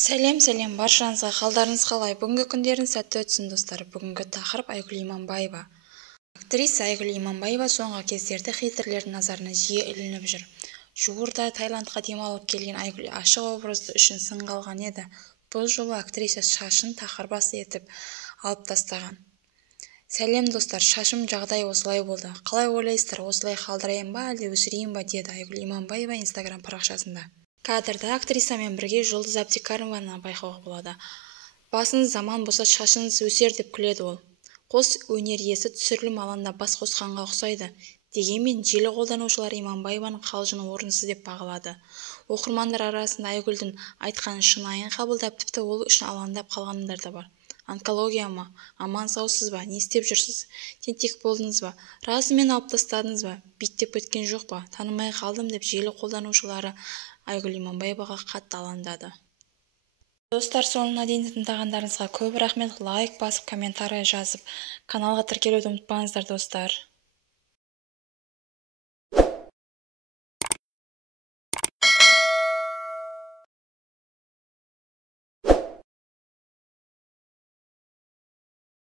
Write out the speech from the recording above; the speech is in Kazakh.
Сәлем баршаңызға, қалдарыңыз қалай? Бүгінгі күндеріңіз сәтті өтсін достар. Бүгінгі тақырып Айгүл Иманбаева. Актриса Айгүл Иманбаева соңғы кездерде хейтерлердің назарына жиі ілініп жүр. Жуырда Таиландқа демалып келген Айгүл ашық образы үшін сынға алған еді. Бұл жолы актриса шашын тақырбас етіп алып тастаған. Сәлем достар, шашым жағдай осылай болды. Қалай ойлайсыздар, осылай қалдырайын ба, әлде өсірейін ба, деді Айгүл Иманбаева Инстаграм парақшасында. Кадрда актрисамен бірге Жұлдыз Әбдікәрімованы байқауға болады. Басыңыз заман болса шашыңыз өсер деп күледі ол. Қос өнер иесі түсірілім алаңында бас қосқанға ұқсайды. Дегенмен желі қолданушылар Иманбаеваның қалжыңы орынсыз деп бағалады. Оқырмандар арасында Айгүлдің айтқанын шынайы қабылдап, тіпті ол үшін алаңдап қалғандар да бар. Онкология ма? Аман саусыз ба? Не істеп жүрсіз? Тентек болдыңыз ба? Расымен алып тастадыңыз ба? Биттеп кеткен жоқ па? Танымай қалдым деп желі қолданушылары Айгүл Иманбаеваға қатты алаңдады. Достар, соңына дейін тыңдағандарыңызға көп рахмет. Лайк басып, комментарий жазып, каналға тіркелуді ұмытпаңыздар достар.